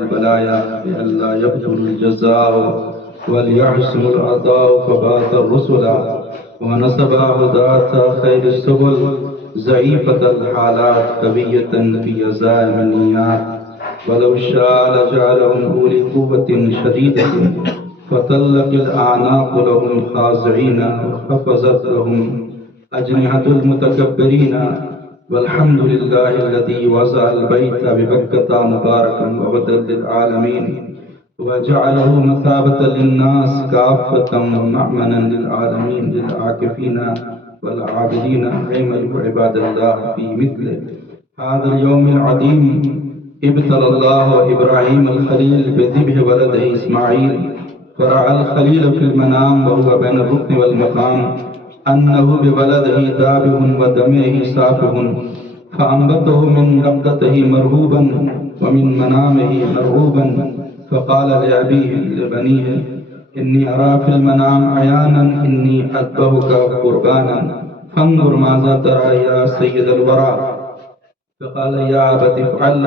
البلايا بألا يبطل الجزاء وليحسن العطاء فبات الرسل ونسب هداة خير السبل ضعيفة الحالات قوية في عزائم النيات ولو شاء لجعلهم أولي قوة شديدة فتلق الأعناق لهم خاضعين وحفظت لهم أجنحة المتكبرين والحمد لله الذي وسع البيت ببكة مباركا وهدى للعالمين وجعله مثابة للناس كافة ومأمنا للعالمين للعاكفين والعابدين. اعملوا عباد الله في مثل هذا اليوم العظيم ابتلى الله إبراهيم الخليل بذبح ولده إسماعيل فرأى الخليل في المنام وهو بين الركن والمقام أنه بولده ذابح ودمه سافح فأنبته من نبضته مرهوبا ومن منامه مرعوبا فقال لأبيه لبنيه إني أرى في المنام عيانا إني أذبحك قربانا فانظر ماذا ترى يا سيد الورى فقال يا أبت افعل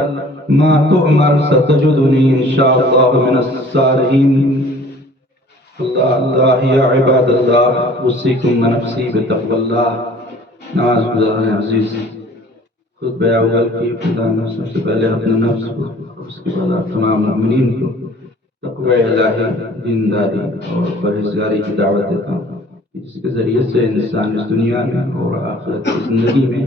ما تؤمر ستجدني إن شاء الله من الصالحين. اللہ یا عباد اللہ اوصیکم ونفسی بتقوی اللہ. نماز گزار عزیز، خطبہ اول کی ابتدا میں سب سے پہلے اپنے نفس کو اور اس کے بعد آپ تمام مومنین کو تقوی الہی، دینداری اور پرہیزگاری کی دعوت دیتا ہوں، جس کے ذریعے سے انسان اس دنیا میں اور آخرت کی زندگی میں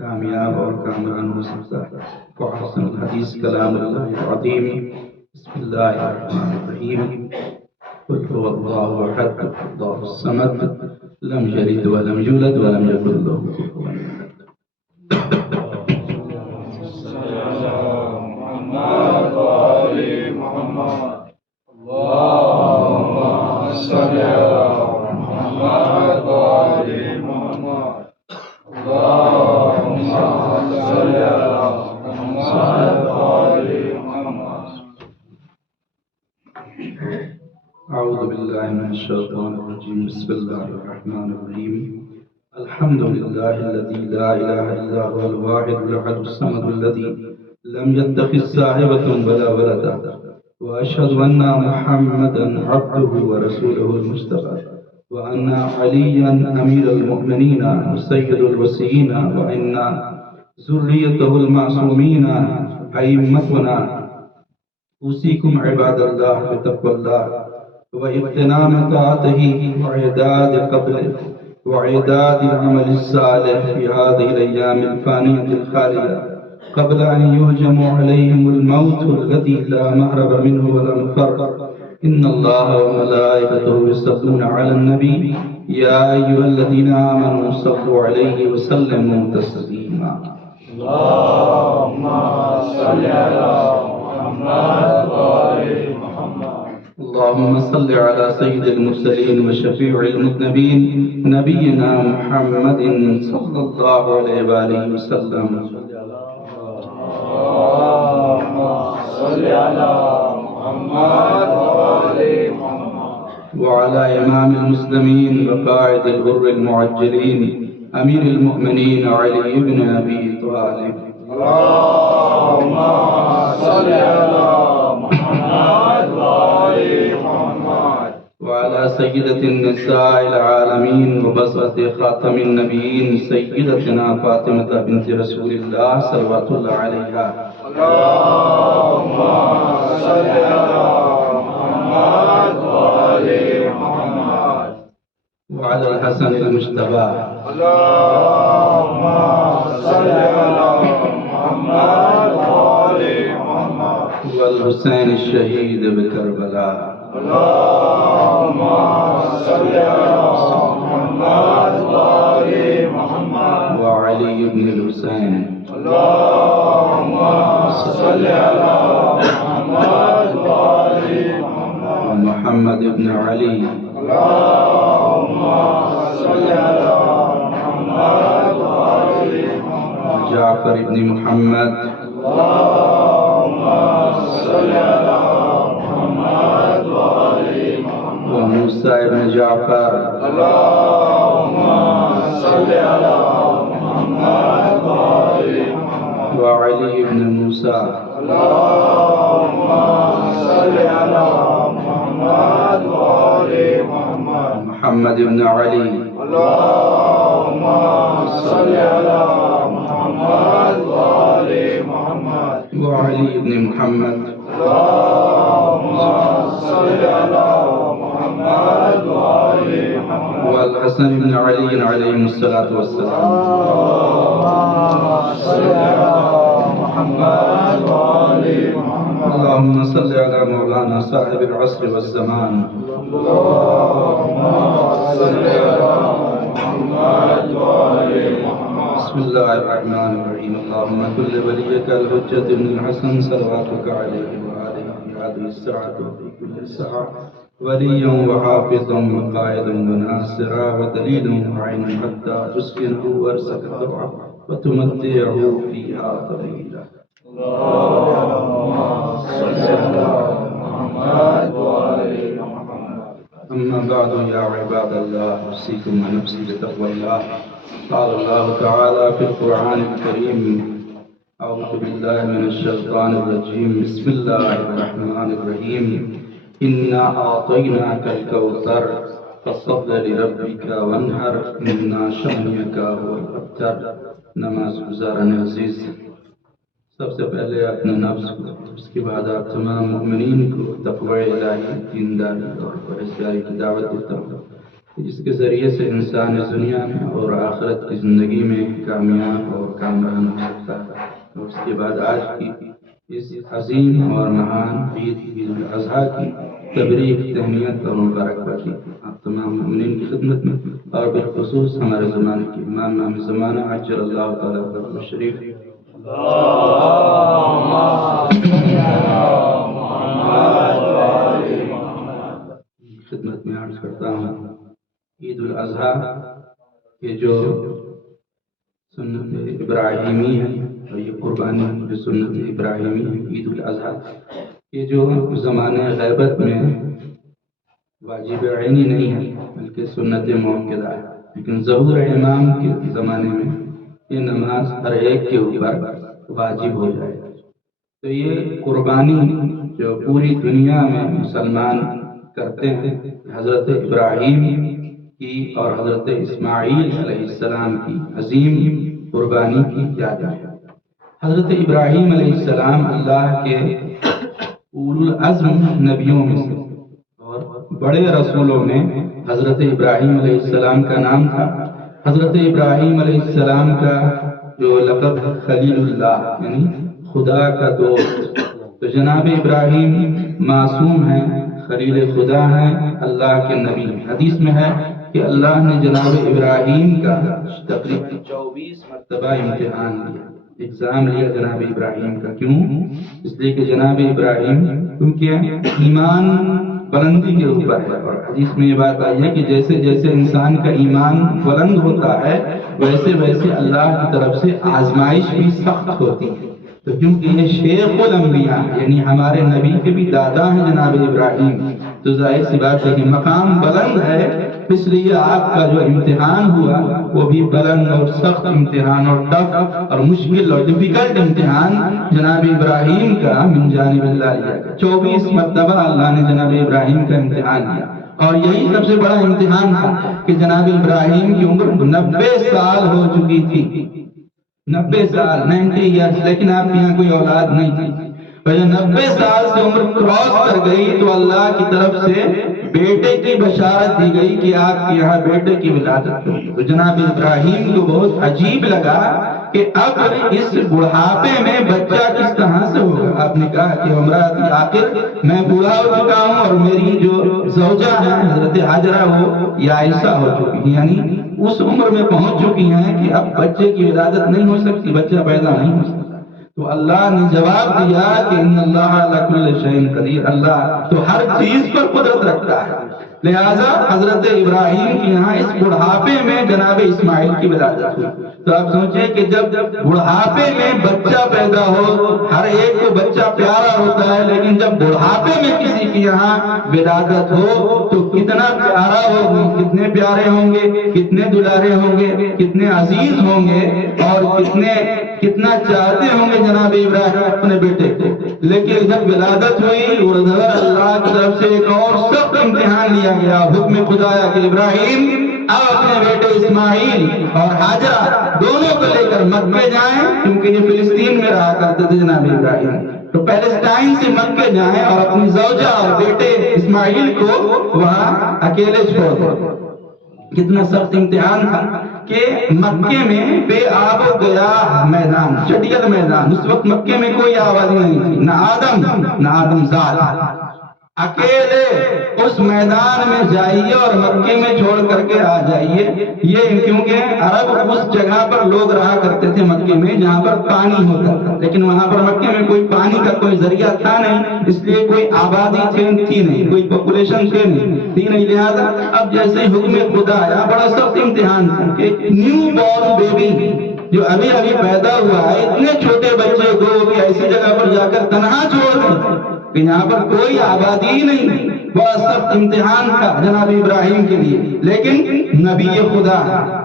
کامیاب اور کامران ہو سکتا ہے. فاحسن الحدیث کلام اللہ العظیم. بسم اللہ الرحمن الرحیم. قل هو الله احد الله الصمد لم يلد ولم يولد ولم يكن له كفوا أعوذ بالله من الشيطان الرجيم. بسم الله الرحمن الرحيم. الحمد لله الذي لا إله إلا هو الواحد الأحد الصمد الذي لم يتخذ صاحبة ولا ولدا وأشهد أن محمدا عبده ورسوله المصطفى وأن عليا أمير المؤمنين وسيد الوصيين وأن ذريته المعصومين أئمتنا. أوصيكم عباد الله بتقوى الله واغتنام طاعته وإعداد العمل الصالح في هذه الأيام الفانية الخالية قبل أن يهجم عليهم الموت الذي لا مهرب منه ولا مفر. إن الله وملائكته يصلون على النبي يا أيها الذين آمنوا صلوا عليه وسلموا تسليما. اللهم صل على محمد وآل محمد. اللهم صل على سيد المرسلين وشفيع المذنبين نبينا محمد صلى الله عليه وآله وسلم. اللهم صل على محمد وآل محمد. وعلى إمام المسلمين وقائد الغر المعجلين أمير المؤمنين علي بن أبي طالب. اللهم صل على محمد وآل محمد. وعلى سيدة النساء العالمين وبصرة خاتم النبيين سيدتنا فاطمة بنت رسول الله صلوات الله عليها. اللهم صل على محمد وآل محمد. وعلى الحسن المجتبى. اللهم صل على محمد وآل محمد. والحسين الشهيد بكربلاء. اللهم صل على محمد وآل محمد. وعلي بن الحسين. اللهم صل على محمد وآل محمد. ومحمد بن علي. اللهم صل على محمد وآل محمد. وجعفر بن محمد. اللهم صل على محمد وآل محمد. وموسى بن جعفر. اللهم صل على محمد وآل محمد. وعلي بن موسى. اللهم محمد بن علی اللهم صل على محمد وآل محمد وعلی بن محمد اللهم صل على محمد وآل محمد والحسن بن علی علیہم الصلاۃ والسلام اللهم صل على محمد وآل محمد اللهم صل على مولانا صاحب العصر والزمان اللهم صل على محمد وآل محمد بسم الله الرحمن الرحيم اللهم كل وليك الحجة بن الحسن صلواتك عليه وآله في هذه الساعة وفي كل ساعة وليا وحافظا وقائدا وناصرا ودليلا وعينا حتى تسكنه ورثك الدعاء وتمتعه فيها طويلا اللهم صل على محمد وآل محمد أما بعد يا عباد الله أوصيكم ونفسي بتقوى الله قال الله تعالى في القرآن الكريم أعوذ بالله من الشيطان الرجيم بسم الله الرحمن الرحيم إنا أعطيناك الكوثر فصل لربك وانحر إنا شانئك هو الأبتر نماز گزاران عزیز سب سے پہلے اپنے نفس کو اس کے بعد آپ تمام مؤمنین کو تقوی الہی دینداری اور پرہیزگاری کی دعوت دیتا ہوں جس کے ذریعے سے انسان اس دنیا میں اور آخرت کی زندگی میں کامیاب اور کامران ہو سکتا ہے اور اس کے بعد آج کی اس عظیم اور مہان عید الاضحیٰ کی تبریک تہنیت اور مبارکبادی آپ تمام مؤمنین کی خدمت میں اور بالخصوص ہمارے زمانے کے امام نام زمانہ عجل اللہ تعالیٰ فرج شریف اللهم صل على محمد وآل محمد خدمت میں عرض کرتا ہوں عید الاضحیٰ یہ جو سنت ابراہیمی ہے اور یہ قربانی جو سنت ابراہیمی ہے عید الاضحیٰ یہ جو زمانے غیبت میں واجب عینی نہیں ہے بلکہ سنت موقدہ ہے لیکن ظہور امام کے زمانے میں یہ نماز ہر ایک کے اوپر واجب ہو جائے تو یہ قربانی جو پوری دنیا میں مسلمان کرتے ہیں حضرت ابراہیم کی اور حضرت اسماعیل علیہ السلام کی عظیم قربانی کی یاد ہے حضرت ابراہیم علیہ السلام اللہ کے اولو العزم نبیوں میں سے اور بڑے رسولوں میں حضرت ابراہیم علیہ السلام کا نام تھا حضرت ابراہیم علیہ السلام کا جو لقب خلیل اللہ یعنی خدا کا دوست تو جناب ابراہیم معصوم ہیں خلیل خدا ہیں اللہ کے نبی حدیث میں ہے کہ اللہ نے جناب ابراہیم کا تقریباً 24 مرتبہ امتحان لیا ایگزام لیا جناب ابراہیم کا کیوں اس لیے کہ جناب ابراہیم کیونکہ ایمان بلندی کے اوپر ہے اور حدیث میں یہ بات آئی ہے کہ جیسے جیسے انسان کا ایمان بلند ہوتا ہے ویسے ویسے اللہ کی طرف سے آزمائش بھی سخت ہوتی ہے تو کیونکہ یہ شیخ الانبیاء یعنی ہمارے نبی کے بھی دادا ہیں جناب ابراہیم تو ظاہر سی بات ہے کہ مقام بلند ہے اس لیے آپ کا جو امتحان ہوا وہ بھی بلند اور سخت امتحان اور ٹف اور مشکل اور ڈیفیکلٹ امتحان جناب ابراہیم کا من جانب اللہ لیا گیا 24 مرتبہ اللہ نے جناب ابراہیم کا امتحان لیا اور یہی سب سے بڑا امتحان تھا کہ جناب ابراہیم کی عمر 90 سال ہو چکی تھی 90 سال 90 ایئرس لیکن آپ کے یہاں کوئی اولاد نہیں تھی جب 90 سال سے عمر کراس کر گئی تو اللہ کی طرف سے بیٹے کی بشارت دی گئی کہ آپ کے یہاں بیٹے کی ولادت ہوگی تو جناب ابراہیم کو بہت عجیب لگا کہ اب اس بڑھاپے میں بچہ کس طرح سے ہوگا آپ نے کہا کہ امراتی آخر میں بوڑھا ہو چکا ہوں اور میری جو زوجہ ہے حضرت حاجرہ وہ یائسہ ہو چکی ہیں یعنی اس عمر میں پہنچ چکی ہیں کہ اب بچے کی ولادت نہیں ہو سکتی بچہ پیدا نہیں ہو سکتا تو اللہ نے جواب دیا کہ ان اللہ علی کل شیء قدیر اللہ تو ہر چیز پر قدرت رکھتا ہے لہذا حضرت ابراہیم کے یہاں اس بڑھاپے میں جناب اسماعیل کی ولادت ہوئی تو آپ سوچیں کہ جب بڑھاپے میں بچہ پیدا ہو ہر ایک کو بچہ پیارا ہوتا ہے لیکن جب بڑھاپے میں کسی کے یہاں ولادت ہو تو کتنا پیارا ہوگی کتنے پیارے ہوں گے کتنے دلارے ہوں گے کتنے عزیز ہوں گے اور کتنے کتنا چاہتے ہوں گے جناب ابراہیم اپنے بیٹے کو، لیکن جب ولادت ہوئی اور اللہ کی طرف سے ایک اور سخت امتحان لیا گیا، حکم خدایا کہ ابراہیم اب اپنے بیٹے اسماعیل اور ہاجرہ دونوں کو لے کر مکے جائیں، کیونکہ یہ فلسطین میں رہا کرتے تھے جناب ابراہیم، تو پیلسٹائن سے مکے جائیں اور اپنی زوجہ اور بیٹے اسماعیل کو وہاں اکیلے چھوڑ دیں۔ کتنا سخت امتحان تھا کہ مکے میں بے آب و گیا میدان، چٹیل میدان، اس وقت مکے میں کوئی آبادی نہیں تھی، نہ آدم زاد، اکیلے اس میدان میں جائیے اور مکے میں چھوڑ کر کے آ جائیے، یہ کیونکہ عرب اس جگہ پر لوگ رہا کرتے تھے مکے میں جہاں پر پانی ہوتا تھا، لیکن وہاں پر مکے میں کوئی پانی کا کوئی ذریعہ تھا نہیں، اس لیے کوئی آبادی تھی نہیں، کوئی پاپولیشن تھی نہیں، لہذا اب جیسے حکم خدا آیا بڑا سخت امتحان تھا کہ نیو بورن بیبی جو ابھی پیدا ہوا ہے، اتنے چھوٹے بچے کو کہ ایسی جگہ پر جا کر تنہا چھوڑ دیں کہ یہاں پر کوئی آبادی ہی نہیں، بہت سخت امتحان تھا جناب ابراہیم کے لیے، لیکن نبی خدا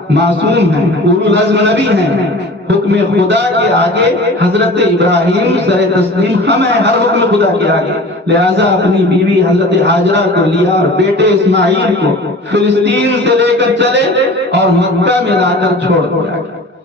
معصوم ہیں، اولو العزم نبی ہیں، حکم خدا کے آگے حضرت ابراہیم سر تسلیم ہم ہیں ہر حکم خدا کے آگے، لہذا اپنی بیوی حضرت ہاجرہ کو لیا اور بیٹے اسماعیل کو فلسطین سے لے کر چلے اور مکہ میں لا کر چھوڑ دیا۔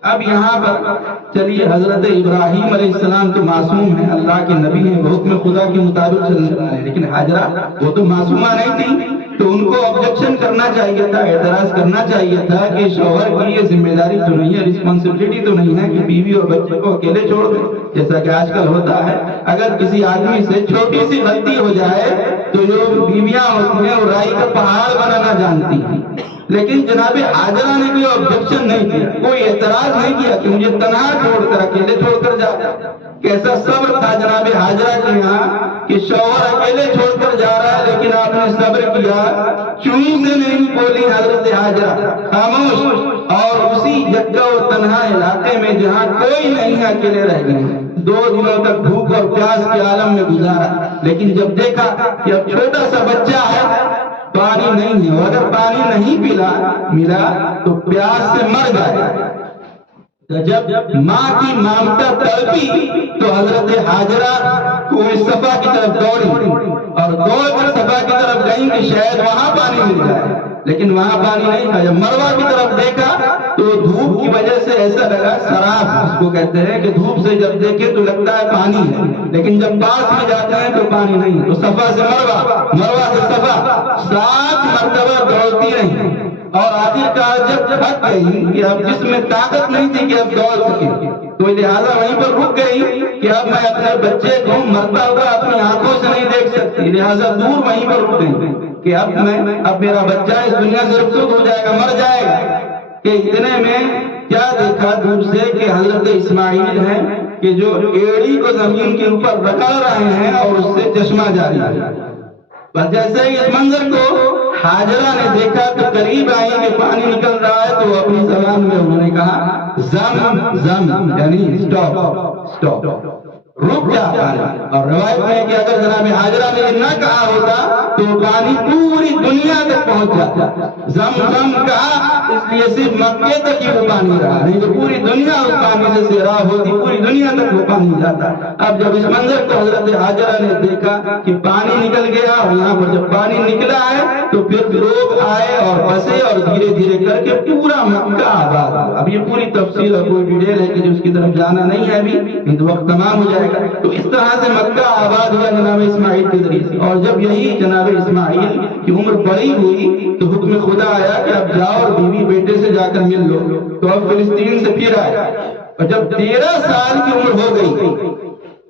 اب یہاں پر چلیے حضرت ابراہیم علیہ السلام تو معصوم ہیں، اللہ کے نبی ہیں، وہ حکم خدا کے مطابق چلنے والے ہیں، لیکن ہاجرہ وہ تو معصومہ نہیں تھی، تو ان کو آبجیکشن کرنا چاہیے تھا، اعتراض کرنا چاہیے تھا کہ شوہر کی یہ ذمہ داری تو نہیں ہے، رسپانسبلٹی تو نہیں ہے کہ بیوی اور بچے کو اکیلے چھوڑ دیں، جیسا کہ آج کل ہوتا ہے، اگر کسی آدمی سے چھوٹی سی غلطی ہو جائے تو جو بیویاں ہوتی ہیں وہ رائی کا پہاڑ بنانا جانتی ہیں، لیکن جناب ہاجرہ نے کوئی آبجیکشن نہیں کیا، کوئی اعتراض نہیں کیا کہ مجھے تنہا چھوڑ کر اکیلے چھوڑ کر جا۔ کیسا صبر تھا جناب ہاجرہ کے یہاں کہ شوہر اکیلے چھوڑ کر جا رہا ہے لیکن آپ نے صبر کیا، چوں سے نہیں بولی حضرت ہاجرہ، خاموش، اور اسی جگہ و تنہا علاقے میں جہاں کوئی نہیں اکیلے رہ گئے، 2 دنوں تک بھوک اور پیاس کے عالم میں گزارا، لیکن جب دیکھا کہ اب چھوٹا سا بچہ ہے، پانی نہیں ہے، اور اگر پانی نہیں ملا تو پیاس سے مر جائے، جب ماں کی مامتا تڑپی تو حضرت ہاجرہ کوہ صفا کی طرف دوڑی اور دوڑ کر صفا کی طرف گئیں کہ شاید وہاں پانی مل جائے، لیکن وہاں پانی نہیں تھا۔ جب مروہ کی طرف دیکھا تو دھوپ کی وجہ سے ایسا لگا، سراب اس کو کہتے ہیں کہ دھوپ سے جب دیکھے تو لگتا ہے پانی ہے، لیکن جب پاس میں جاتے ہیں تو پانی نہیں، تو صفا سے مروہ، مروہ سے صفا 7 مرتبہ دوڑتی رہی، اور آخرکار جب تھک گئی کہ اب جس میں طاقت نہیں تھی کہ اب دوڑ سکے، تو لہٰذا وہیں پر رک گئی کہ اب میں اپنے بچے کو مرتا ہوا اپنی آنکھوں سے نہیں دیکھ سکتی، لہٰذا دور وہیں پر رک گئی کہ اب میرا بچہ اس دنیا سے رخصت ہو جائے گا، مر جائے گا، کہ اتنے میں کیا دیکھا دور سے کہ حضرت اسماعیل ہیں کہ جو ایڑی کو زمین کے اوپر رگڑ رہے ہیں اور اس سے چشمہ جاری ہے۔ بس جیسے ہی اس منظر کو ہاجرہ نے دیکھا تو قریب آئی کہ پانی نکل رہا ہے، تو اپنی زبان میں انہوں نے کہا زم زم، یعنی سٹاپ، رک جا پانی، اور روایت میں کہ اگر جناب ہاجرہ نے یہ نہ کہا ہوتا تو پانی پوری دنیا تک پہنچ جاتا، زم زم کہا اس لیے صرف مکے تک ہی وہ پانی رہا، نہیں تو پوری دنیا اس پانی سے سیراب ہوتی، پوری دنیا تک وہ پانی جاتا۔ اب جب اس منظر کو حضرت ہاجرہ نے دیکھا کہ پانی نکل گیا، اور یہاں پر جب پانی نکلا ہے تو پھر لوگ آئے اور بسے اور دھیرے دھیرے کر کے پورا مکہ آباد ہوا۔ اب یہ پوری تفصیل اور کوئی ڈیٹیل ہے کہ جو اس کی طرف جانا نہیں ہے ابھی، نہیں تو وقت تمام ہو جائے گا۔ تو اس طرح سے مکہ آباد ہوا جناب اسماعیل کے ذریعے سے، اور جب یہی جناب اسماعیل کی عمر بڑی ہوئی تو حکم خدا آیا کہ اب جاؤ اور بیوی بیٹے سے جا کر مل لو، تو اب فلسطین سے پھر آئے، اور جب 13 سال کی عمر ہو گئی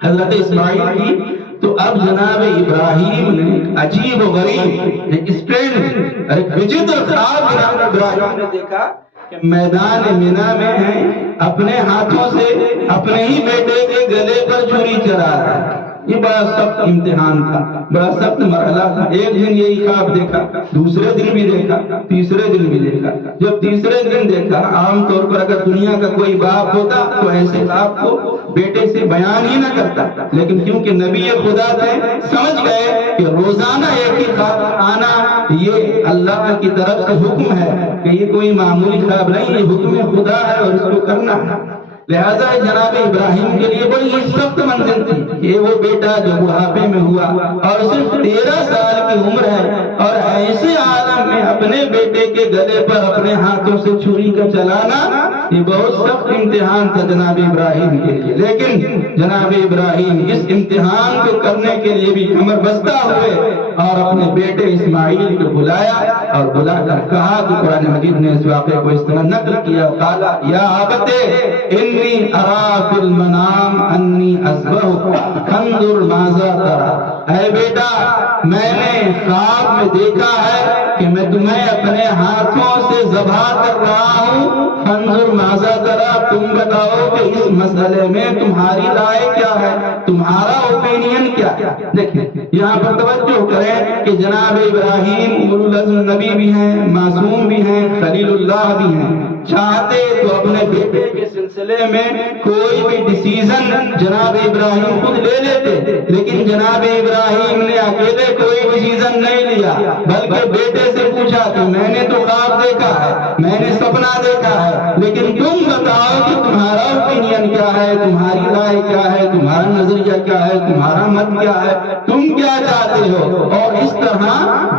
حضرت اسماعیل کی، تو اب جناب ابراہیم نے ایک عجیب و غریب، ایک اسٹرینج، ایک وچتر خواب جناب ابراہیم نے دیکھا کہ میدان مینا میں ہیں، اپنے ہاتھوں سے اپنے ہی بیٹے کے گلے پر چھری چلا رہا ہے۔ یہ بڑا سخت امتحان تھا، بڑا سخت مرحلہ تھا۔ ایک دن یہی خواب دیکھا، دوسرے دن بھی دیکھا، تیسرے دن بھی دیکھا۔ جب تیسرے دن دیکھا، عام طور پر اگر دنیا کا کوئی باپ ہوتا تو ایسے خواب کو بیٹے سے بیان ہی نہ کرتا، لیکن کیونکہ نبی خدا تھے سمجھ گئے کہ روزانہ ایک ہی خواب آنا یہ اللہ کی طرف سے حکم ہے، کہ یہ کوئی معمولی خواب نہیں، یہ حکم خدا ہے اور اس کو کرنا ہے۔ لہذا جناب ابراہیم کے لیے بڑی سخت منزل تھی کہ وہ بیٹا جو بڑھاپے میں ہوا اور صرف 13 سال کی عمر ہے اور ایسے عالم میں اپنے بیٹے کے گلے پر اپنے ہاتھوں سے چھری کا چلانا یہ بہت سخت امتحان تھا جناب ابراہیم کے لیے. لیکن جناب ابراہیم اس امتحان کو کرنے کے لیے بھی کمر بستہ ہوئے اور اپنے بیٹے اسماعیل کو بلایا اور بلا کر کہا کہ قرآن مجید نے اس واقعے کو اس طرح نقل کیا قال یا ابت انی ارا فی المنام انی اذبحک فانظر ماذا تری. اے بیٹا میں نے خواب میں دیکھا ہے کہ میں تمہیں اپنے ہاتھوں سے ذبح کر رہا ہوں. فانظر ماذا تری تم بتاؤ کہ اس مسئلے میں تمہاری رائے کیا ہے, تمہارا اوپینین کیا ہے. دیکھیں یہاں پر توجہ کریں کہ جناب ابراہیم اولو العزم نبی بھی ہیں, معصوم بھی ہیں, خلیل اللہ بھی ہیں. چاہتے تو اپنے بیٹے کے سلسلے میں کوئی بھی ڈیسیژن جناب ابراہیم خود لے لیتے, لیکن جناب ابراہیم نے اکیلے کوئی ڈیسیژن نہیں لیا بلکہ بیٹے سے پوچھا کہ میں نے تو خواب دیکھا ہے, میں نے سپنا دیکھا ہے, لیکن تم بتاؤ کہ تمہارا اوپینین کیا ہے, تمہاری رائے کیا ہے, تمہارا نظریہ کیا ہے, تمہارا مت کیا ہے, تم کیا چاہتے ہو. اور اس طرح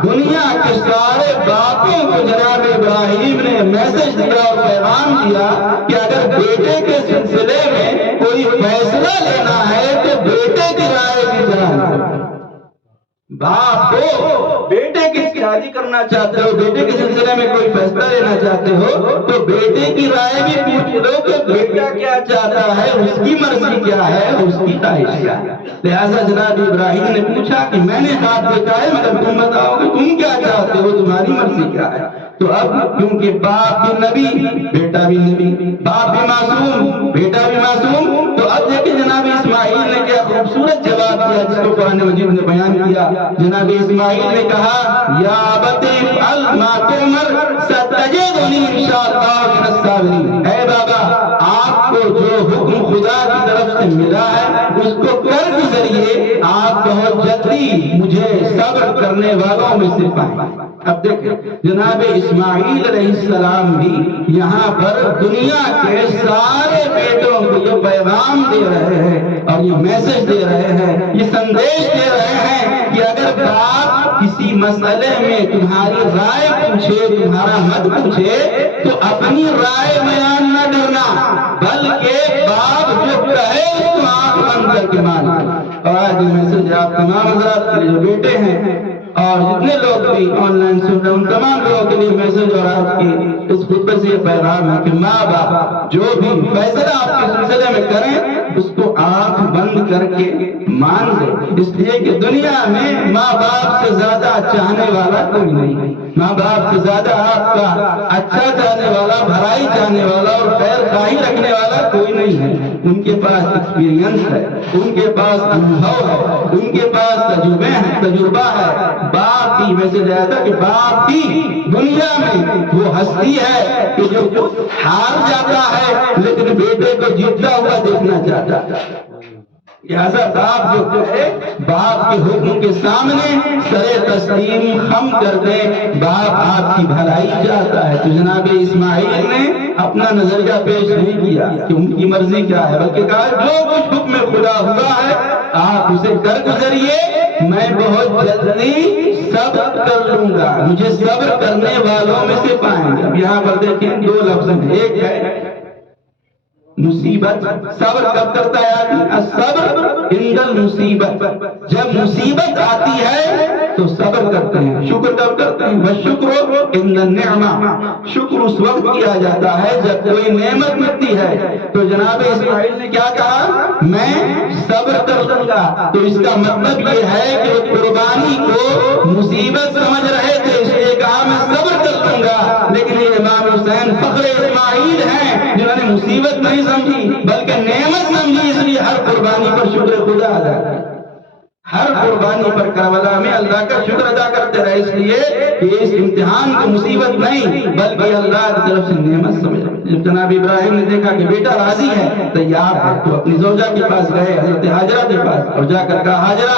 دنیا کے سارے باپوں کو جناب ابراہیم نے میسج دیا اور پیغام دیا کہ اگر بیٹے کے سلسلے میں کوئی فیصلہ لینا ہے تو بیٹے کی رائے بھی جانو. باپ ہو, بیٹے کی شادی کرنا چاہتے ہو, بیٹے کے سلسلے میں کوئی فیصلہ لینا چاہتے ہو تو بیٹے کی رائے بھی پوچھ لو کہ بیٹا کیا چاہتا ہے, اس کی مرضی کیا ہے, اس کی خواہش کیا ہے. لہٰذا جناب ابراہیم نے پوچھا کہ میں نے خواب دیکھا ہے مگر تم بتاؤ کہ تم کیا چاہتے ہو, تمہاری مرضی کیا ہے. تو اب کیونکہ باپ بھی نبی بیٹا بھی نبی, باپ بھی معصوم بیٹا بھی معصوم, تو اب دیکھیں جناب اسماعیل نے کیا خوبصورت جواب دیا جس کو قرآن مجید نے بیان کیا. جناب اسماعیل نے کہا یا ابت افعل ما تؤمر ستجدنی انشاءاللہ من الصابرین. اے بابا آپ کو جو حکم خدا کی طرف سے ملا ہے اس کو کر گزریے, آپ بہت جلدی مجھے صبر کرنے والوں میں سے پائیں. اب دیکھیں جناب اسماعیل علیہ السلام بھی یہاں پر دنیا کے سارے بیٹوں کو یہ پیغام دے رہے ہیں اور یہ میسج دے رہے ہیں, یہ سندیش دے رہے ہیں کہ اگر باپ کسی مسئلے میں تمہاری رائے پوچھے, تمہارا مت پوچھے تو اپنی رائے بیان نہ کرنا بلکہ باپ جو کہے اس کو آنکھ بند کر کے ماننا. اور آج یہ میسج آپ تمام حضرات کے لیے جو بیٹے ہیں اور جتنے لوگ بھی آن لائن سن رہے ہیں ان تمام لوگوں کے لیے میسج اور آج کی اس خطبے سے یہ پیغام ہے کہ ماں باپ جو بھی فیصلہ آپ کے سلسلے میں کریں اس کو آنکھ بند کر کے مان لیں, اس لیے کہ دنیا میں ماں باپ سے زیادہ چاہنے والا کوئی نہیں ہے. ماں باپ سے زیادہ آپ کا اچھا چاہنے والا, بھلائی چاہنے والا اور خیر خواہی رکھنے والا کوئی نہیں ہے. ان کے پاس ایکسپیرینس ہے, ان کے پاس انبھو ہے, ان کے پاس تجربہ ہے. باپ بھی ویسے زیادہ کہ باپ بھی دنیا میں وہ ہستی ہے کہ جو ہار جاتا ہے لیکن بیٹے کو جیتتا ہوا دیکھنا چاہتا ہے. لہذا باپ جو ہے باپ کے حکم کے سامنے سرے تسلیم خم کر دے, باپ آپ کی بھلائی چاہتا ہے. تو جناب اسماعیل نے اپنا نظریہ پیش نہیں کیا کہ ان کی مرضی کیا ہے بلکہ کہا جو کچھ حکم خدا ہوا ہے آپ اسے کر گزریے, میں بہت جلدی صبر کر لوں گا, مجھے صبر کرنے والوں میں سے پائیں گے. اب یہاں پر دیکھیں دو لفظ ہیں, ایک ہے مصیبت. صبر کب کرتا ہے آدمی؟ الصبر عند المصیبت, جب مصیبت آتی ہے تو صبر کرتے ہیں. شکر کب کرتے ہیں؟ والشکر عند النعمہ, شکر اس وقت کیا جاتا ہے جب کوئی نعمت ملتی ہے. تو جناب اسماعیل نے کیا کہا, میں صبر کر لوں گا. تو اس کا مطلب یہ ہے کہ قربانی کو مصیبت سمجھ رہے تھے اس لیے کہا میں صبر کر لوں گا, لیکن یہ امام حسین فخر اسماعیل ہیں جنہوں نے مصیبت نہیں سمجھی بلکہ نعمت سمجھی, اس لیے ہر قربانی پر شکر خدا ادا کیا. ہر قربانی پر کربلا میں اللہ کا شکر ادا کرتے رہے، اس لیے کہ اس امتحان کو مصیبت نہیں بلکہ اللہ کی طرف سے نعمت سمجھ۔ جب جناب ابراہیم نے دیکھا کہ بیٹا راضی ہے، تیار ہے، تو اپنی زوجہ کے پاس گئے، حضرت ہاجرہ کے پاس، اور جا کر کہا ہاجرہ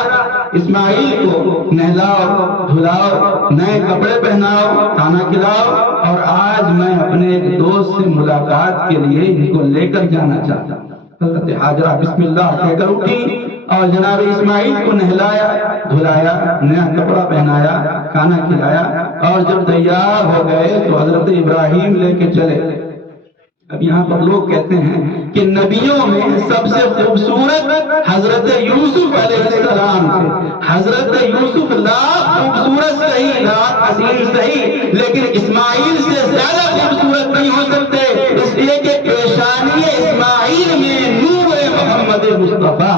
اسماعیل کو نہلاؤ دھلاؤ، نئے کپڑے پہناؤ، کھانا کھلاؤ، اور آج میں اپنے ایک دوست سے ملاقات کے لیے ان کو لے کر جانا چاہتا ہوں۔ حضرت ہاجرہ بسم اللہ کہہ کر اٹھی اور جناب اسماعیل کو نہلایا دھلایا، نیا کپڑا پہنایا، کھانا کھلایا، اور جب تیار ہو گئے تو حضرت ابراہیم لے کے چلے۔ اب یہاں پر لوگ کہتے ہیں کہ نبیوں میں سب سے خوبصورت حضرت یوسف علیہ السلام تھے۔ حضرت یوسف لاکھ خوبصورت صحیح، لاکھ حسین صحیح، لیکن اسماعیل سے زیادہ خوبصورت نہیں ہو سکتے، اس لیے کہ پیشانی اسماعیل میں نور محمد مصطفیٰ۔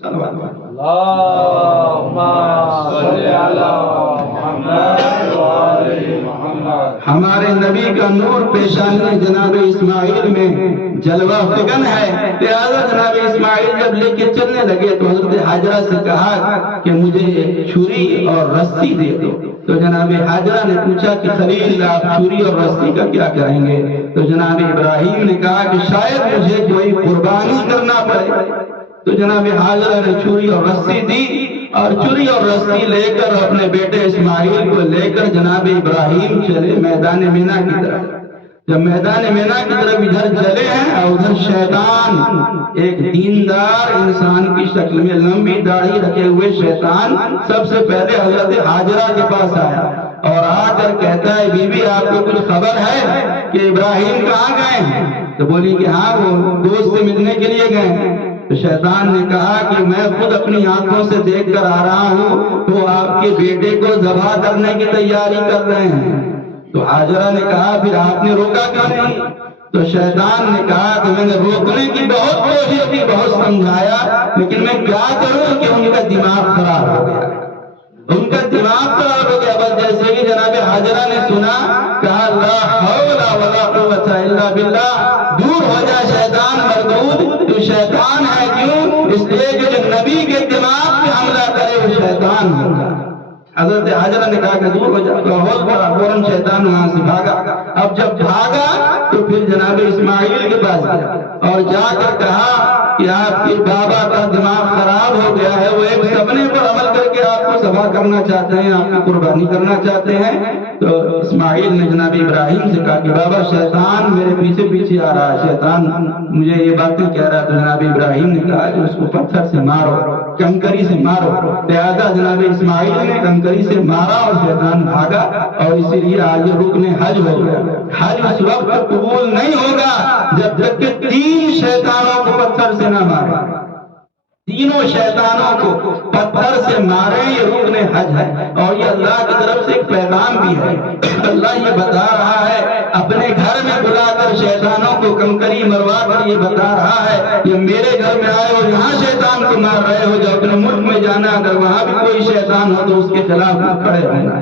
اللہم صلی علی محمد وآل محمد۔ ہمارے نبی کا نور پیشانی جناب اسماعیل میں جلوہ فگن ہے، لہذا جناب اسماعیل جب لے کے چلنے لگے تو حضرت ہاجرہ سے کہا کہ مجھے چھری اور رسی دے دو۔ تو جناب ہاجرہ نے پوچھا کہ خلیل آپ چھری اور رسی کا کیا کریں گے؟ تو جناب ابراہیم نے کہا کہ شاید مجھے کوئی قربانی کرنا پڑے۔ تو جناب ہاجرہ نے چھری اور رسی دی، اور چھری اور رسی لے کر اپنے بیٹے اسماعیل کو لے کر جناب ابراہیم چلے میدان مینا کی طرف۔ جب میدان مینا کی طرف ادھر چلے ہیں اور ادھر شیطان، ایک دیندار انسان کی شکل میں لمبی داڑھی رکھے ہوئے شیطان سب سے پہلے حضرت ہاجرہ کے پاس آیا اور آ کر کہتا ہے بی بی آپ کو کچھ خبر ہے کہ ابراہیم کہاں گئے ہیں؟ تو بولی کہ ہاں وہ دوست سے ملنے کے لیے گئے ہیں۔ تو شیطان نے کہا کہ میں خود اپنی آنکھوں سے دیکھ کر آ رہا ہوں وہ آپ کے بیٹے کو ذبح کرنے کی تیاری کر رہے ہیں۔ تو ہاجرہ نے کہا پھر آپ نے روکا کیوں نہیں؟ تو شیطان نے کہا کہ میں نے روکنے کی بہت کوشش کی، بہت سمجھایا، لیکن میں کیا کروں کہ ان کا دماغ خراب ہو گیا، ان کا دماغ خراب ہو گیا۔ بس جیسے ہی جناب ہاجرہ نے سنا کہا لا حول ولا قوت الا باللہ، دور ہو جا شیطان مردود، تو شیطان ہے کیوں؟ اس لیے کہ جو نبی کے دماغ پہ حملہ کرے وہ شیطان ہوگا۔ حضرت ہاجرہ نے کہا کہ دور ہو جا، بہت بڑا فوراً شیطان وہاں سے بھاگا۔ اب جب بھاگا تو پھر جناب اسماعیل کے پاس گیا اور جا کر کہا کہ آپ کے بابا کا دماغ خراب ہو گیا ہے، وہ ایک سپنے پر عمل کر کے آپ کو ذبح کرنا چاہتے ہیں، آپ کی قربانی کرنا چاہتے ہیں۔ تو اسماعیل نے جناب ابراہیم سے کہا کہ بابا شیطان میرے پیچھے پیچھے آ رہا ہے، شیطان مجھے یہ باتیں کہہ رہا ہے۔ تو جناب ابراہیم نے کہا کہ اس کو پتھر سے مارو، کنکری سے مارو۔ لہذا جناب اسماعیل نے کنکری سے مارا اور شیطان بھاگا، اور اسی لیے آج رکن حج ہو گیا۔ حج اس وقت قبول نہیں ہوگا جب تک کہ 3 شیطانوں کو پتھر سے نہ مارے، تینوں شیطانوں کو پتھر سے مارے، یہ رکن حج ہے۔ اور یہ اللہ کی طرف سے ایک پیغام بھی ہے، اللہ یہ بتا رہا ہے اپنے گھر میں بلا کر شیطانوں کو کنکری مروا کر یہ بتا رہا ہے کہ میرے گھر میں آئے اور یہاں شیطان کو مار رہے ہو، جو اپنے ملک میں جانا اگر وہاں بھی کوئی شیطان ہو تو اس کے خلاف کھڑے ہونا،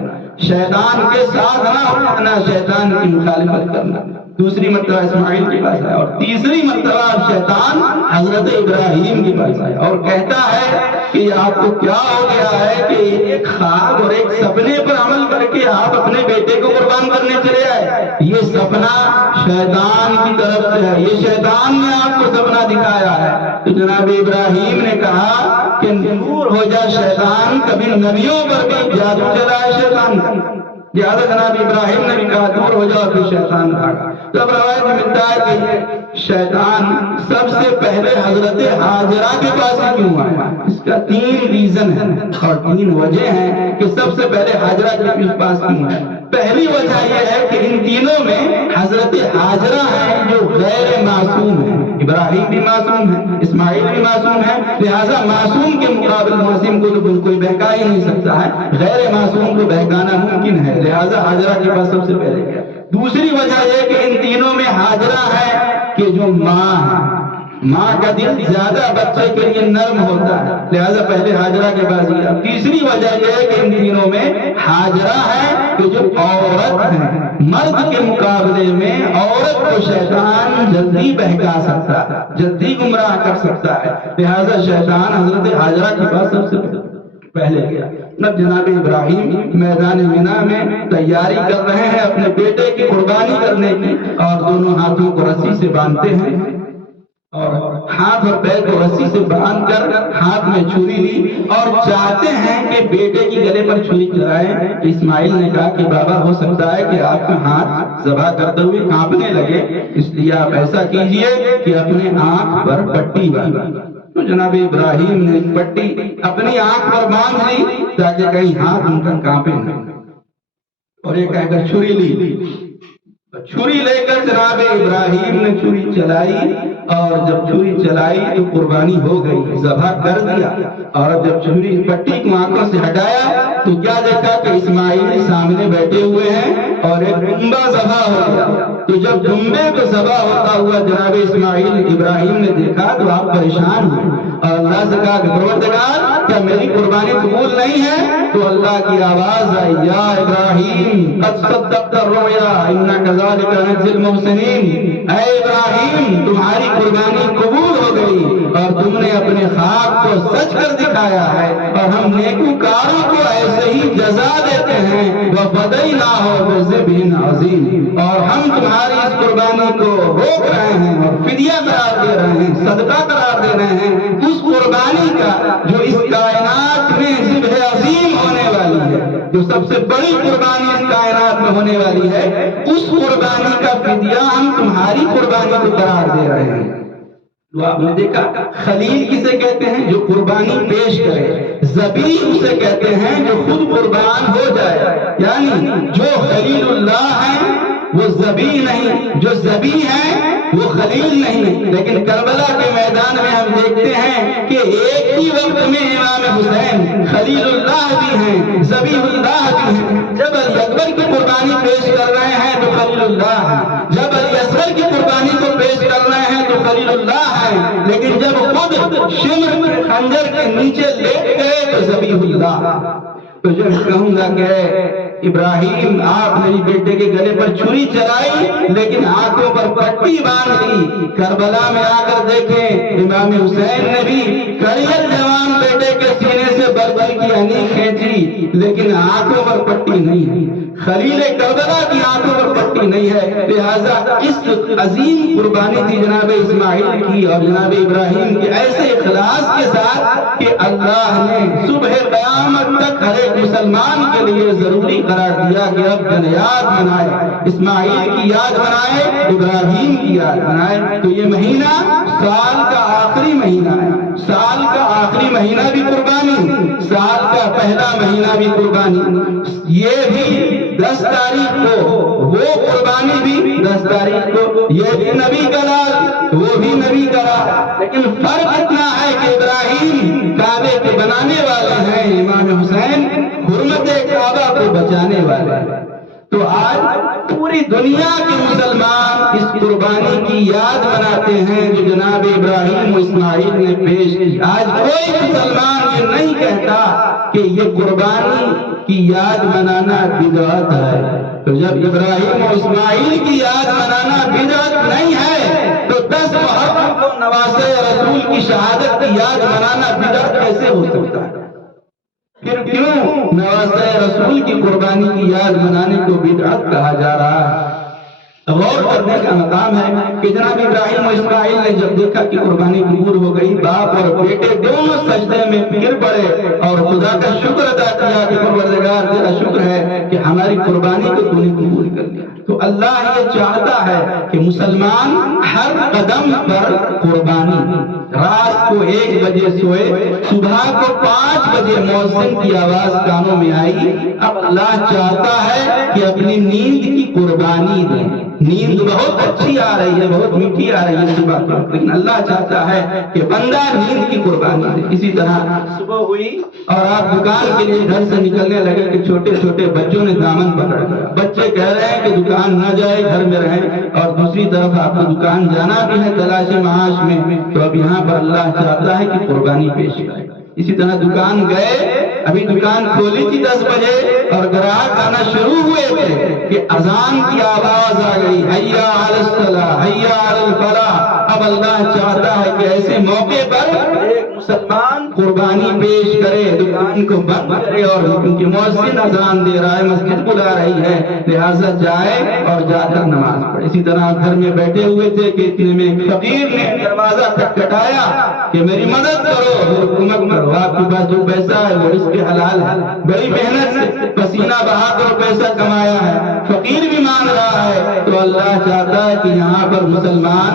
شیطان کے ساتھ نہ ہونا، شیطان کی مخالفت کرنا۔ دوسری مرتبہ اسماعیل کے پاس آیا، اور تیسری مرتبہ شیطان حضرت ابراہیم کے پاس آیا اور کہتا ہے کہ آپ کو کیا ہو گیا ہے کہ ایک خواب اور ایک سپنے پر عمل کر کے آپ اپنے بیٹے کو قربان کرنے چلے آئے؟ یہ سپنا شیطان کی طرف سے ہے، یہ شیطان نے آپ کو سپنا دکھایا ہے۔ تو جناب ابراہیم نے کہا کہ دور ہو جا شیطان، کبھی نبیوں پر بھی جادو چلا ہے شیطان کا۔ لہذا جناب ابراہیم نے بھی کہا دور ہو جاؤ، پھر شیطان بھاگا۔ تب روایت میں ملتا ہے کہ شیطان سب سے پہلے حضرت ہاجرہ کے پاس ہی کیوں آیا؟ اس کا 3 ریزن ہے اور 3 وجہ ہیں کہ سب سے پہلے ہاجرہ کے پاس کیوں آیا۔ پہلی وجہ یہ ہے کہ ان تینوں میں حضرت ہاجرہ ہیں جو غیر معصوم ہیں، ابراہیم بھی معصوم ہے، اسماعیل بھی معصوم ہے، لہذا معصوم کے مقابل معصوم کو تو کوئی بہکا ہی نہیں سکتا ہے، غیر معصوم کو بہکانا ممکن ہے، لہذا ہاجرہ کے پاس سب سے پہلے گیا۔ دوسری وجہ یہ کہ ان تینوں میں ہاجرہ ہے کہ جو ماں ہے، ماں کا دل زیادہ بچے کے لیے نرم ہوتا ہے، لہذا پہلے ہاجرہ کے بعد دیا۔ تیسری وجہ یہ ہے کہ ان تینوں میں ہاجرہ ہے کہ جو عورت ہے، مرد کے مقابلے میں عورت کو شیطان جلدی بہکا سکتا ہے، جلدی گمراہ کر سکتا ہے، لہذا شیطان حضرت ہاجرہ کے پاس سب سے پہلے گیا۔ اب جناب ابراہیم میدان مینا میں تیاری کر رہے ہیں اپنے بیٹے کی قربانی کرنے کی، اور دونوں ہاتھوں کو رسی سے باندھتے ہیں، اور ہاتھ اور پیر کو رسی سے باندھ کر ہاتھ میں چھری لی اور چاہتے ہیں کہ بیٹے کی گلے پر چھری چلائیں۔ اسماعیل نے کہا کہ بابا ہو سکتا ہے کہ آپ کا ہاتھ ذبح کرتے ہوئے کانپنے لگے، اس لیے آپ ایسا کیجئے کہ اپنے آنکھ پر پٹی باندھیں۔ تو جناب ابراہیم نے پٹی اپنی آنکھ پر باندھ لی تاکہ کہیں ہاتھ ان کا کانپے نہ، اور یہ کہہ کر چھری لی۔ چھری لے کر جناب ابراہیم نے چھری چلائی، اور جب چھری چلائی تو قربانی ہو گئی، ذبح کر دیا، اور جب چھری پٹی کو آنکھوں سے ہٹایا تو کیا دیکھا کہ اسماعیل سامنے بیٹھے ہوئے ہیں اور ایک دمبا ذبح ہو گیا۔ تو جب دمبے کو ذبح ہوتا ہوا جناب اسماعیل ابراہیم نے دیکھا تو آپ پریشان ہوئے، اور اللہ سے کہا کہ پروردگار کیا میری قربانی قبول نہیں ہے؟ تو اللہ کی آواز آئی، یا ابراہیم قد صدقت الرؤیا انا کذالک نجزی المحسنین، اے ابراہیم تمہاری قربانی قبول ہو گئی اور تم نے اپنے خواب کو سچ کر دکھایا ہے، اور ہم نیکوکاروں کو ایسے ہی جزا دیتے ہیں، وَفَدَيْنَاهُ بِذِبْحٍ عَظِيمٍ، اور ہم تمہاری اس قربانی کو روک رہے ہیں اور فدیہ قرار دے رہے ہیں، صدقہ قرار دے رہے ہیں اس قربانی کا جو اس کائنات میں ذبح عظیم ہونے والی ہے، جو سب سے بڑی قربانی اس کائنات میں ہونے والی ہے، اس قربانی کا فدیہ ہم تمہاری قربانی کو قرار دے رہے ہیں۔ تو آپ نے دیکھا خلیل کسے کہتے ہیں؟ جو قربانی پیش کرے۔ ذبیح اسے کہتے ہیں جو خود قربان ہو جائے، یعنی جو خلیل اللہ ہیں وہ ذبیح نہیں، جو ذبیح ہیں وہ خلیل نہیں۔ لیکن کربلا کے میدان میں ہم دیکھتے ہیں کہ ایک ہی وقت میں امام حسین خلیل اللہ بھی ہیں، ذبیح اللہ بھی ہیں۔ جب علی اکبر کی قربانی پیش کر رہے ہیں تو خلیل اللہ ہیں، جب علی اصغر کی قربانی کو پیش کر رہے ہیں تو خلیل اللہ ہیں، لیکن جب خود شمر خنجر کے نیچے لیٹ گئے تو ذبیح اللہ۔ تو جو کہوں گا کہ ابراہیم آپ میری بیٹے کے گلے پر چھری چلائی لیکن آنکھوں پر پٹی باندھ لی، کربلا میں آ کر دیکھیں امام حسین نے بھی کڑیل جوان بیٹے کے سینے سے بربر کی انیک کھینچی لیکن آنکھوں پر پٹی نہیں ہے، خلیل کربلا کی آنکھوں پر پٹی نہیں ہے۔ لہذا اس عظیم قربانی تھی جناب اسماعیل کی اور جناب ابراہیم کے ایسے اخلاص کے ساتھ کہ اللہ نے صبح قیامت تک ہر ایک مسلمان کے لیے ضروری قرار دیا کہ اب جنیات منائے، اسماعیل کی یاد منائے، ابراہیم کی یاد منائے۔ تو یہ مہینہ سال کا آخری مہینہ ہے، سال کا آخری مہینہ بھی قربانی، سال کا پہلا مہینہ بھی قربانی، یہ بھی 10 تاریخ کو، وہ قربانی بھی 10 تاریخ کو، یہ بھی نبی کا لال، وہ بھی نبی کا لال، لیکن فرق اتنا ہے کہ ابراہیم کعبے کے بنانے والے ہیں، امام حسین حرمت کعبہ کو بچانے والے ہیں۔ تو آج پوری دنیا کے مسلمان اس قربانی کی یاد مناتے ہیں جو جناب ابراہیم و اسماعیل نے پیش کی۔ آج کوئی مسلمان یہ نہیں کہتا کہ یہ قربانی کی یاد منانا بدعت ہے۔ تو جب ابراہیم و اسماعیل کی یاد منانا بدعت نہیں ہے تو 10 محرم کو نواسے رسول کی شہادت کی یاد منانا بدعت کیسے ہو سکتا ہے؟ پھر کیوں نواسے رسول کی قربانی کی یاد منانے کو بدعت کہا جا رہا ہے؟ غور کرنے کا مقام ہے کہ جناب ابراہیم و اسماعیل نے جب دیکھا کہ قربانی قبول ہو گئی، باپ اور بیٹے دونوں سجدے میں گر پڑے اور خدا کا شکر ادا کیا کہ پروردگار تیرا شکر ہے کہ ہماری قربانی کو تو نے قبول کر لیا۔ تو اللہ یہ چاہتا ہے کہ مسلمان ہر قدم پر قربانی، رات کو 1 بجے سوئے، صبح کو 5 بجے مؤذن کی آواز کانوں میں آئی، اب اللہ چاہتا ہے کہ اپنی نیند کی قربانی دیں، نیند بہت اچھی آ رہی ہے، بہت میٹھی آ رہی ہے صبح کو، لیکن اللہ چاہتا ہے کہ بندہ نیند کی قربانی دے۔ اسی طرح صبح ہوئی اور آپ دکان کے لیے گھر سے نکلنے لگے کہ چھوٹے چھوٹے بچوں نے دامن پکڑ لیا، بچے کہہ رہے ہیں کہ دکان نہ جائے، گھر میں رہیں، اور دوسری طرف آپ کو دکان جانا بھی ہے تلاش معاش میں، تو اب یہاں پر اللہ چاہتا ہے کہ قربانی پیش کرے۔ اسی طرح دکان گئے، ابھی دکان کھولی تھی 10 بجے اور گراہک آنا شروع ہوئے تھے کہ اذان کی آواز آ گئی، حیا علی الصلاۃ حیا علی الفلاح۔ اب اللہ چاہتا ہے کہ ایسے موقع پر ایک مسلمان قربانی پیش کرے، دکان کو بند کرے، اور کیونکہ مؤذن اذان دے رہا ہے، مسجد بلا رہی ہے، لہذا جائے اور جا کر نماز پڑھے۔ اسی طرح گھر میں بیٹھے ہوئے تھے کہ اتنے میں ایک فقیر نے دروازہ کھٹکھٹایا کہ میری مدد کرو، میری حکومت کرو، آپ کے پاس جو پیسہ ہے وہ رزق حلال ہے، بڑی محنت سے پسینہ بہا کر پیسہ کمایا ہے، فقیر بھی مان رہا ہے، تو اللہ چاہتا ہے کہ یہاں پر مسلمان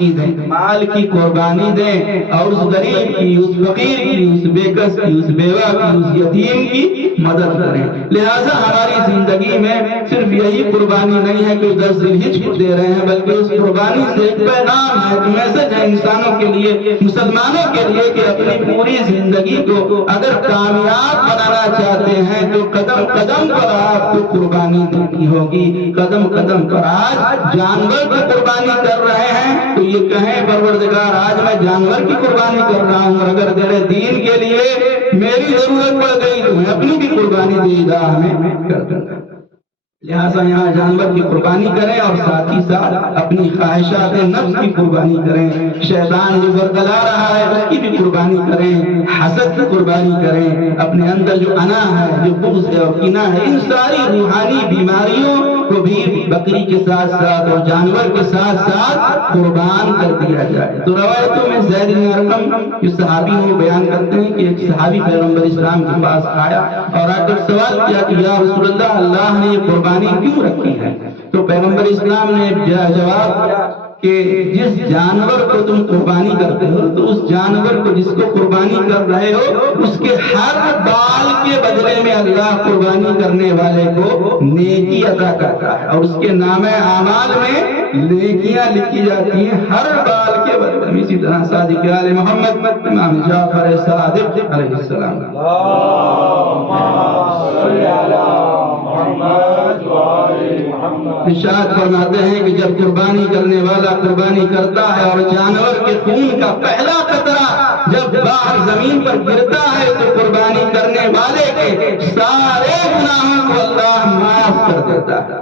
قربانی دیں، مال کی قربانی دیں، اور اس غریب کی، اس فقیر کی، اس بے کس کی، اس بیوہ کی، اس یتیم کی مدد کریں۔ لہٰذا ہماری زندگی میں صرف یہی قربانی نہیں ہے کہ 10 ذی الحجہ کو دے رہے ہیں، بلکہ اس قربانی سے ایک پیغام ہے، ایک میسج ہے انسانوں کے لیے، مسلمانوں کے لیے، کہ اپنی پوری زندگی کو اگر کامیاب بنانا چاہتے ہیں تو قدم قدم پر آپ کو قربانی دینی ہوگی۔ قدم قدم پر آج جانور کی قربانی کر رہے ہیں تو یہ کہیں پروردگار آج میں جانور کی قربانی کر رہا ہوں، اور اگر تیرے دین کے لیے میری ضرورت پڑ گئی تو میں اپنی بھی قربانی دی راہ میں کر دوں گا۔ لہٰذا یہاں جانور کی قربانی کریں اور ساتھ ہی ساتھ اپنی خواہشات نفس کی قربانی کریں، شیطان جو برگلا رہا ہے اس کی بھی قربانی کریں، حسد کی قربانی کریں، اپنے اندر جو انا ہے، جو بغض ہے اور کینہ ہے، ان ساری روحانی بیماریوں کو بھی بکری کے ساتھ ساتھ اور جانور کے ساتھ ساتھ قربان کر دیا جائے۔ تو روایتوں میں زید بن ارقم جو صحابی ہیں بیان کرتے ہیں کہ ایک صحابی پیغمبر اسلام کے پاس آیا اور آ کر سوال کیا کہ یا رسول اللہ، اللہ نے یہ قربانی کیوں رکھی ہے؟ تو پیغمبر اسلام نے جواب دیا کہ جس جانور کو تم قربانی کرتے ہو تو اس جانور کو جس کو قربانی کر رہے ہو اس کے ہر بال کے بدلے میں اللہ قربانی کرنے والے کو نیکی عطا کرتا ہے، اور اس کے نام اعمال میں نیکیاں لکھی جاتی ہیں ہر بال کے بدلے میں۔ اسی طرح صادق آل محمد امام جعفر صادق علیہ السلام ارشاد فرماتے ہیں کہ جب قربانی کرنے والا قربانی کرتا ہے اور جانور کے خون کا پہلا قطرہ جب باہر زمین پر گرتا ہے تو قربانی کرنے والے کے سارے گناہوں کو اللہ معاف کر دیتا ہے۔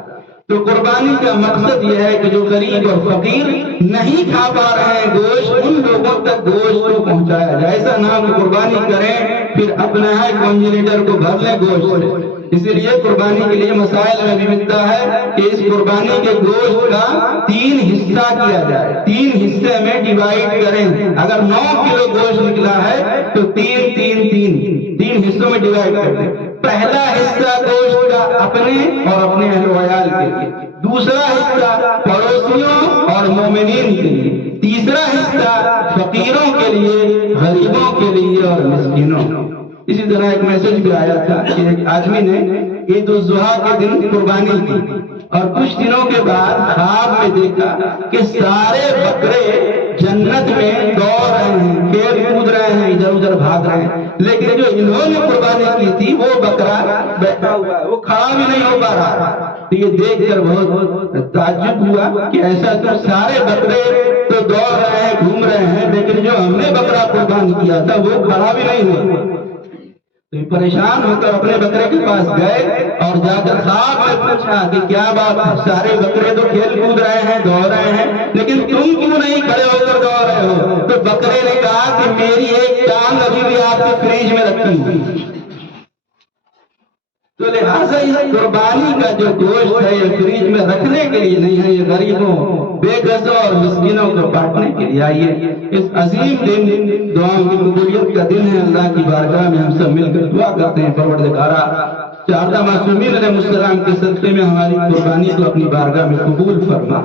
تو قربانی کا مقصد یہ ہے کہ جو غریب اور فقیر نہیں کھا پا رہے ہیں گوشت، ان لوگوں تک گوشت کو پہنچایا جائے۔ ایسا نہ کہ قربانی کریں پھر اپنا ہے کنجینیٹر کو بھر لیں گوشت سے۔ اسی لیے قربانی کے لیے مسائل میں بھی ملتا ہے کہ اس قربانی کے گوشت کا 3 حصہ کیا جائے، 3 حصے میں ڈیوائیڈ کریں۔ اگر 9 کلو گوشت نکلا ہے تو 3 حصوں میں ڈیوائیڈ کر دیں۔ پہلا حصہ گوشت کا اپنے اور اپنے اہل و عیال کے لیے، دوسرا حصہ پڑوسیوں اور مومنین کے لیے، تیسرا حصہ فقیروں کے لیے، غریبوں کے لیے اور مسکینوں۔ اسی طرح ایک میسج بھی آیا تھا کہ ایک آدمی نے عید الاضحیٰ کے دن قربانی کی اور کچھ دنوں کے بعد خواب میں دیکھا کہ سارے بکرے جنت میں دوڑ رہے ہیں، کھیل کود رہے ہیں، ادھر ادھر بھاگ رہے ہیں، لیکن جو انہوں نے قربانی کی تھی وہ بکرا بیٹھا ہوا ہے، وہ کھڑا بھی نہیں ہو پا رہا۔ تو یہ دیکھ کر بہت تعجب ہوا کہ ایسا تو سارے بکرے تو دوڑ رہے ہیں، گھوم رہے ہیں، لیکن جو ہم نے بکرا قربان کیا تھا وہ کھڑا بھی نہیں ہوا۔ تو پریشان ہو کر اپنے بکرے کے پاس گئے اور جا کر خواب میں پوچھا کہ کیا بات ہے، سارے بکرے تو کھیل کود رہے ہیں، دوڑ رہے ہیں، لیکن تم کیوں نہیں کھڑے ہو کر دوڑ رہے ہو؟ تو بکرے نے کہا کہ میری ایک ٹانگ ابھی بھی آپ کے فریج میں رکھی ہوئی۔ تو لہٰذا اس قربانی کا جو گوشت ہے یہ فریج میں رکھنے کے لیے نہیں ہے، یہ غریبوں، بے گھروں اور مسکینوں کو بانٹنے کے لیے۔ آئیے اس عظیم دن، دعاؤں کی قبولیت کا دن ہے، اللہ کی بارگاہ میں ہم سب مل کر دعا کرتے ہیں، پروردگارا 14 معصومین علیہ السلام کے صدقے میں ہماری قربانی کو اپنی بارگاہ میں قبول فرما۔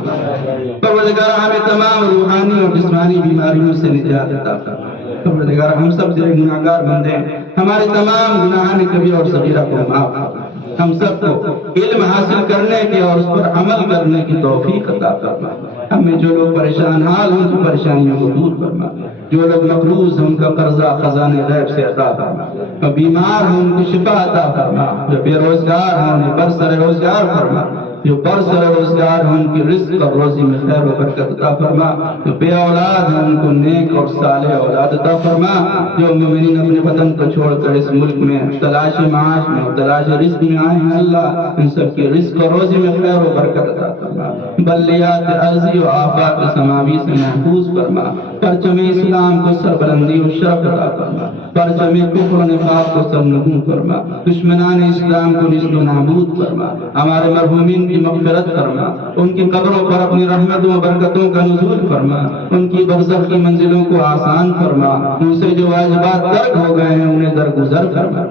پروردگارا ہمیں تمام روحانی اور جسمانی بیماریوں سے نجات عطا فرما۔ پروردگارا ہم سب تیرے گناہگار بندے ہیں، ہمارے تمام گناہان کبیرہ اور صغیرہ کو معاف فرما۔ ہم سب کو علم حاصل کرنے کی اور اس پر عمل کرنے کی توفیق عطا فرما۔ ہمیں جو لوگ پریشان حال ان کی پریشانیوں کو دور فرما، جو لوگ مقروض ہیں ان کا قرضہ خزانے غیب سے عطا فرما، جو بیمار ہیں ان کی شفا عطا فرما، جو بے روزگار ہیں انہیں برسر روزگار فرما، جو برسر روزگار ہیں ان کی رزق اور روزی میں خیر و برکت عطا فرما، جو بے اولاد ہیں ان کو نیک اور صالح اولاد عطا فرما، جو مومنین اپنے وطن کو چھوڑ کر اس ملک میں تلاش معاش میں اور تلاش رزق میں آئے ہیں، اللہ ان سب کی رزق اور روزی میں خیر و برکت عطا فرما، بلیات ارضی و آفات سماوی سے محفوظ فرما، پرچم اسلام کو سربلندی و شرف عطا فرما، پرچم کفر و نفاق کو سرنگوں فرما، دشمنان اسلام کو نیست و نابود فرما، ہمارے مرحومین کی مغفرت فرما، ان کی قبروں پر اپنی رحمتوں و برکتوں کا نزول فرما، ان کی برزخ کی منزلوں کو آسان فرما، ان سے جو واجبات ترک ہو گئے ہیں انہیں درگزر فرما۔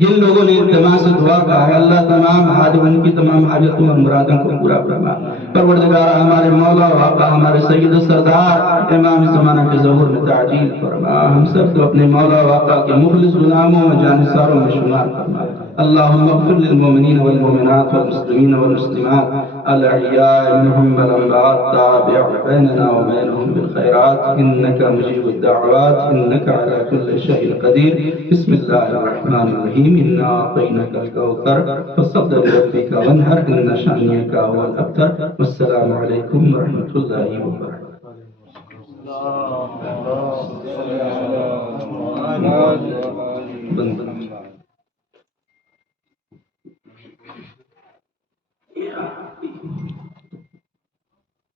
جن لوگوں نے التماس سے دعا کہا ہے اللہ تمام ان کی تمام حاجتوں اور مرادوں کو پورا فرما۔ پروردگار ہمارے مولا و آقا ہمارے سید و سردار امام زمانہ کے ظہور میں تعجیل فرما، ہم سب کو اپنے مولا و آقا کے مخلص غلاموں و جانثاروں میں شمار فرما۔ اللهم اغفر للمؤمنين والمؤمنات والمسلمين والمسلمات الأحياء منهم والأموات تابع بيننا وبينهم بالخيرات إنك مجيب الدعوات إنك على كل شيء قدير بسم الله الرحمن الرحيم إنا أعطيناك الكوثر فصل لربك وانحر إن شانئك هو الأبتر والسلام عليكم ورحمة الله وبركاته.